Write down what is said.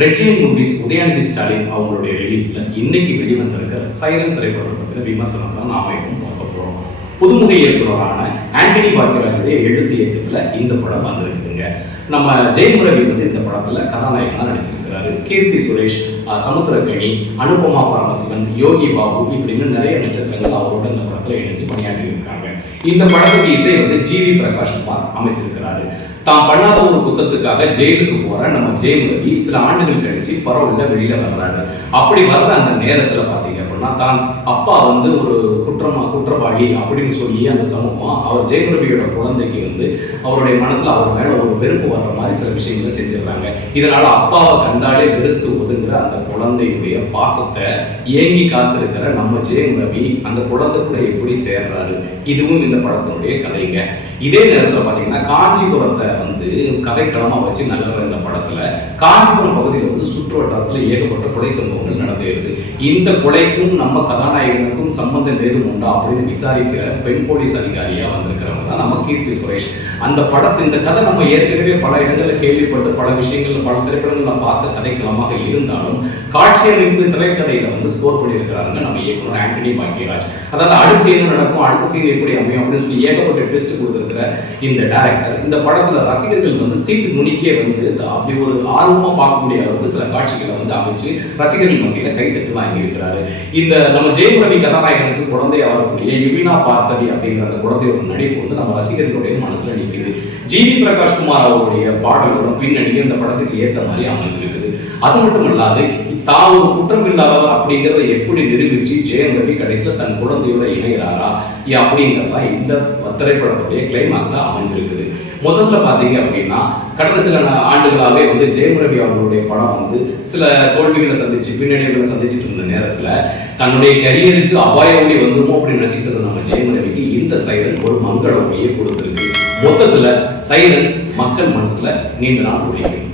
ரெட்ஜின் movies Udhayanidhi Stalin அவங்களுடைய ரிலீஸில் இன்னைக்கு வெளிவந்திருக்கிற siren திரைப்படத்தை பற்றின விமர்சனம் தான் நாம இப்போ பார்க்க போகிறோம் புதுமுக இயக்குனரான ஆண்டனி பாக்கியராஜுடைய எழுத்து இயக்கத்தில் இந்த படம் வந்திருக்குதுங்க. நம்ம ஜெயமுரவி வந்து இந்த படத்தில் கதாநாயகனாக நடிச்சிருக்கிறாரு. கீர்த்தி சுரேஷ் சமுத்திரக்கணி அனுபமா பரமசிவன் யோகி பாபு இப்படின்னு நிறைய நட்சத்திரங்கள் அவரோட இந்த படத்தில் இணைஞ்சு பணியாற்றி இருக்காங்க இந்த படத்துக்கு இசை வந்து ஜிவி பிரகாஷ் குமார் அமைச்சிருக்கிறாரு. தான் பண்ணாத ஒரு குத்தத்துக்காக ஜெயிலுக்கு போற நம்ம ஜெயம் ரவி சில ஆண்டுகள் கழிச்சு பரவாயில்ல வெளியில வர்றாரு. அப்படி வர்ற அந்த நேரத்துல பாத்தீங்க அப்படின்னா தான் அப்பா வந்து ஒரு குற்றமா குற்றவாளி அப்படின்னு சொல்லி அந்த சமூகம் அவர் ஜெயம் ரவியோட குழந்தைக்கு வந்து அவருடைய மனசுல அவர் மேல ஒரு வெறுப்பு வர்ற மாதிரி சில விஷயங்களை செஞ்சிடுறாங்க இதனால அப்பாவை கண்டாலே வெறுத்து இருக்கிற அந்த குழந்தையுடைய பாசத்தை ஏங்கி காத்திருக்கிற நம்ம ஜெயம் ரவி அந்த குழந்தை கூட எப்படி சேர்றாரு? இதுவும் இந்த படத்தினுடைய கதைங்க. இதே நேரத்துல பாத்தீங்கன்னா காஞ்சிபுரத்தை வந்து கதைக்களமாக வச்சு நகர்ற இந்த படத்துல காஞ்சிபுரம் பகுதியில் வந்து சுற்று வட்டாரத்துல ஏகப்பட்ட கொலை சம்பவங்கள் நடந்திருது இந்த கொலைக்கும் நம்ம கதாநாயகனுக்கும் சம்பந்தம் ஏதும் உண்டா அப்படின்னு விசாரிக்கிற பெண் போலீஸ் அதிகாரியா வந்திருக்கிறவங்க தான் நம்ம கீர்த்தி சுரேஷ். அந்த படத்தை இந்த கதை நம்ம ஏற்கனவே பல இடங்களில் கேள்விப்பட்டு பல விஷயங்கள் பல திரைப்படங்கள்ல பார்த்த கதைக்களமாக இருந்தாலும் காட்சி திரைக்கதையில வந்து ஸ்கோர் பண்ணியிருக்கிறாருங்க நம்ம இயக்குனர் ஆண்டனி பாக்கியராஜ். அதாவது அடுத்து என்ன நடக்கும் அடுத்த சீன் எப்படி அமையும் அப்படின்னு சொல்லி ஏகப்பட்ட ட்விஸ்ட் கொடுத்துருக்கிற இந்த டைரக்டர் இந்த படத்துல ரசிகர்கள் வந்து சீட்டு நுனிக்கே வந்து அப்படி ஒரு ஆர்வமா பார்க்கக்கூடிய அளவுக்கு சில காட்சிகளை வந்து அமைச்சு ரசிகர்கள் மத்தியில கைத்தட்டு வாங்கி இருக்கிறாரு இந்த நம்ம ஜெயபுரவி கதாநாயகனுக்கு குழந்தையா வரக்கூடிய யுவினா பார்த்தவி அப்படிங்கிற அந்த குழந்தையோட நடிப்பு வந்து நம்ம ரசிகர்களுடைய மனசுல நிற்குது ஜிவி பிரகாஷ் குமார் அவருடைய பாடல்களும் பின்னணியும் இந்த படத்துக்கு ஏத்த மாதிரி அமைஞ்சிருக்குது. அது மட்டும் இல்லாது தான் ஒரு குற்றம் இல்லாதவர் அப்படிங்கிறத எப்படி நிரூபிச்சு ஜெயம் ரவி கடைசியில தன் குழந்தையோட இணைகிறாரா? அப்படிங்கிறதா இந்த திரைப்படத்துடைய கிளைமாக்ஸா அமைஞ்சிருக்குது. முதல்ல பாத்தீங்க அப்படின்னா கடந்த சில ஆண்டுகளாகவே வந்து ஜெயம் ரவி அவர்களுடைய படம் வந்து சில தோல்விகளை சந்திச்சு பின்னடைவுகளை சந்திச்சுட்டு இருந்த நேரத்துல தன்னுடைய கரியருக்கு அபாய ஒளி வந்துருமோ அப்படின்னு நினைச்சிட்டு இருந்த நம்ம ஜெயம் ரவிக்கு இந்த சைரன் ஒரு மங்கள ஒளியை கொடுத்துருக்கு. மொத்தத்துல சைரன் மக்கள் மனசுல நீண்ட நாள் ஒழிக்கும்